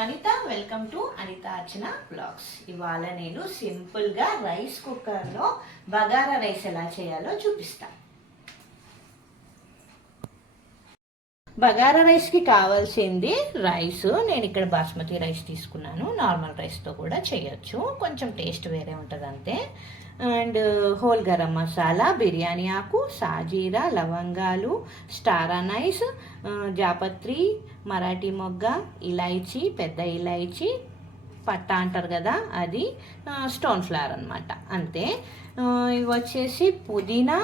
Anitha. Welcome to Anitha Archana blogs. ఇవాళ నేను సింపుల్గా రైస్ కుక్కర్లో బగారా రైస్ ఎలా చేయాలో చూపిస్తాను. బగారా రైస్కి కావాల్సింది రైస్. నేను ఇక్కడ బాస్మతి రైస్ తీసుకున్నాను. నార్మల్ రైస్తో కూడా చేయొచ్చు, కొంచెం టేస్ట్ వేరే ఉంటుంది అంతే. అండ్ హోల్ గరం మసాలా, బిర్యానీ ఆకు, సాజీరా, లవంగాలు, స్టార్ అనైస్, జాపత్రి, మరాఠీ మొగ్గ, ఇలాయచీ, పెద్ద ఇలాయచీ, పట్టా అంటారు కదా అది, స్టోన్ ఫ్లవర్ అనమాట, అంతే. ఇవి వచ్చేసి పుదీనా,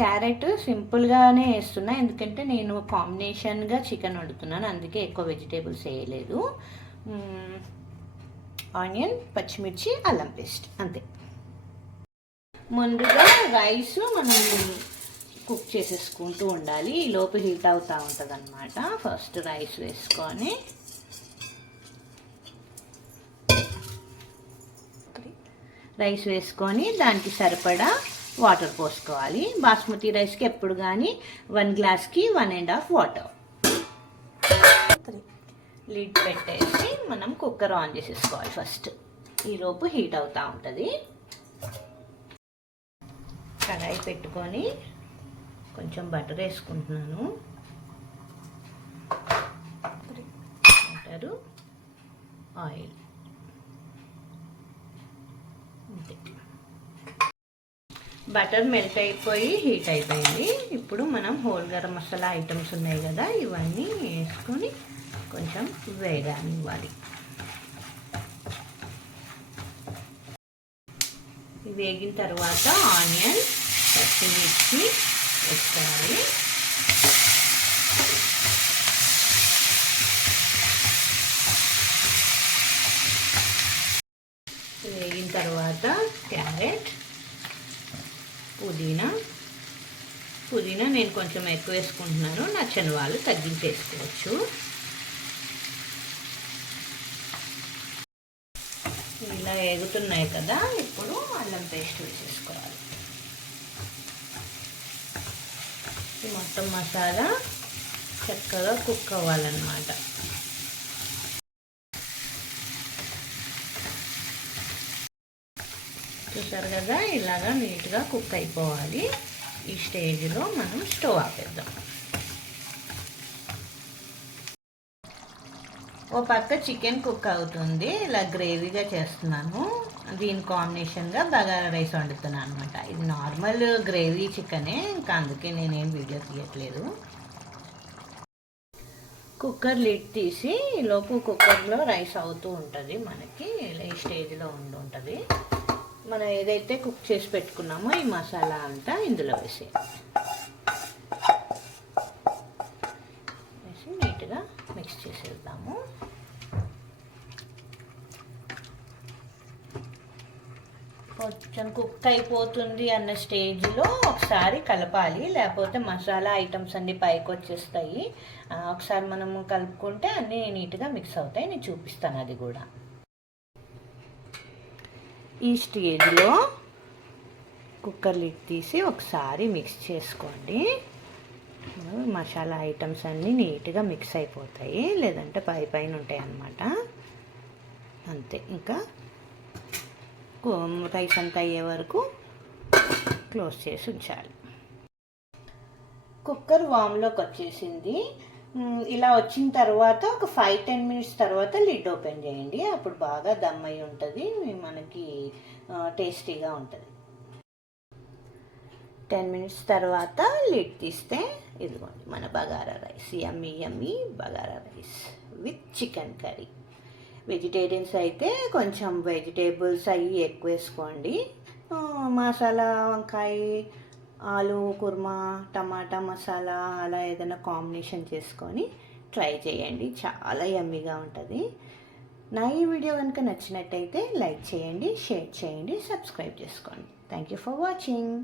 క్యారెట్ సింపుల్గానే వేస్తున్నా, ఎందుకంటే నేను కాంబినేషన్గా చికెన్ వండుతున్నాను, అందుకే ఎక్కువ వెజిటేబుల్స్ వేయలేదు. ఆనియన్, పచ్చిమిర్చి, అల్లం పేస్ట్, అంతే. ముందుగా రైస్ మనం కుక్ చేసేసుకుంటూ ఉండాలి, ఈ లోపు హీట్ అవుతూ ఉంటుంది అనమాట. ఫస్ట్ రైస్ వేసుకొని దానికి సరిపడా వాటర్ పోసుకోవాలి. బాస్మతి రైస్కి ఎప్పుడు కానీ 1 గ్లాస్కి 1.5 వాటర్. లిడ్ పెట్టేసి మనం కుక్కర్ ఆన్ చేసేసుకోవాలి ఫస్ట్, ఈలోపు హీట్ అవుతూ ఉంటుంది. కడాయి పెట్టుకొని కొంచెం బటర్ వేసుకుంటున్నాను. బటరు, ఆయిల్, అంతే. బటర్ మెల్ట్ అయిపోయి హీట్ అయిపోయింది. ఇప్పుడు మనం హోల్ గరం మసాలా ఐటమ్స్ ఉన్నాయి కదా, ఇవన్నీ వేసుకొని కొంచెం వేగనివ్వాలి. వేగిన తర్వాత ఆనియన్, పచ్చిమిర్చి వేసుకోవాలి. వేగిన తర్వాత క్యారెట్, పుదీనా నేను కొంచెం ఎక్కువ వేసుకుంటున్నాను, నచ్చని వాళ్ళు తగ్గించేసుకోవచ్చు. ఇలా వేగుతున్నాయి కదా, ఇప్పుడు అల్లం పేస్ట్ వేసేసుకోవాలి. ఈ మొత్తం మసాలా చక్కగా కుక్ అవ్వాలన్నమాట. చూసారు కదా, ఇలాగా నీట్గా కుక్ అయిపోవాలి. ఈ స్టేజ్లో మనం స్టవ్ ఆపేద్దాం. ఓ పక్క చికెన్ కుక్ అవుతుంది, ఇలా గ్రేవీగా చేస్తున్నాను. దీని కాంబినేషన్గా బగారా రైస్ వండుతున్నాను అనమాట. ఇది నార్మల్ గ్రేవీ చికెనే, ఇంకా అందుకే నేనేం వీడియో తీయట్లేదు. కుక్కర్ లిడ్ తీసి లోపు కుక్కర్లో రైస్ అవుతూ ఉంటుంది మనకి, ఈ స్టేజ్లో ఉంటుంది. మనం ఏదైతే కుక్ చేసి పెట్టుకున్నామో ఈ మసాలా అంతా ఇందులో వేసి నీట్గా మిక్స్ చేసేద్దాము. కొంచెం కుక్ అయిపోతుంది అన్న స్టేజ్లో ఒకసారి కలపాలి, లేకపోతే మసాలా ఐటమ్స్ అన్నీ పైకి వచ్చేస్తాయి. ఒకసారి మనము కలుపుకుంటే అన్నీ నీట్గా మిక్స్ అవుతాయి. నేను చూపిస్తాను అది కూడా. ఈ స్టేజ్లో కుక్కర్ లిడ్ తీసి ఒకసారి మిక్స్ చేసుకోండి. మసాలా ఐటమ్స్ అన్నీ నీట్గా మిక్స్ అయిపోతాయి, లేదంటే పైన ఉంటాయి అన్నమాట, అంతే. ఇంకా రైస్ అంతా అయ్యే వరకు క్లోజ్ చేసి ఉంచాలి. కుక్కర్ వామ్లోకి వచ్చేసింది. ఇలా వచ్చిన తర్వాత ఒక 5-10 మినిట్స్ తర్వాత లిడ్ ఓపెన్ చేయండి, అప్పుడు బాగా దమ్ అయి ఉంటుంది, మనకి టేస్టీగా ఉంటుంది. 10 మినిట్స్ తర్వాత లిడ్ తీస్తే ఇదిగోండి మన bagara rice. Yummy bagara rice with chicken curry. Vegetarians అయితే కొంచెం వెజిటేబుల్స్ అవి ఎక్కువ వేసుకోండి. మసాలా వంకాయ, ఆలు కుర్మా, టమాటా మసాలా అలా ఏదైనా కాంబినేషన్ చేసుకొని ట్రై చేయండి, చాలా యమ్మీగా ఉంటుంది. నా ఈ వీడియో కనుక నచ్చినట్టయితే లైక్ చేయండి, షేర్ చేయండి, సబ్స్క్రైబ్ చేసుకోండి. Thank you for watching.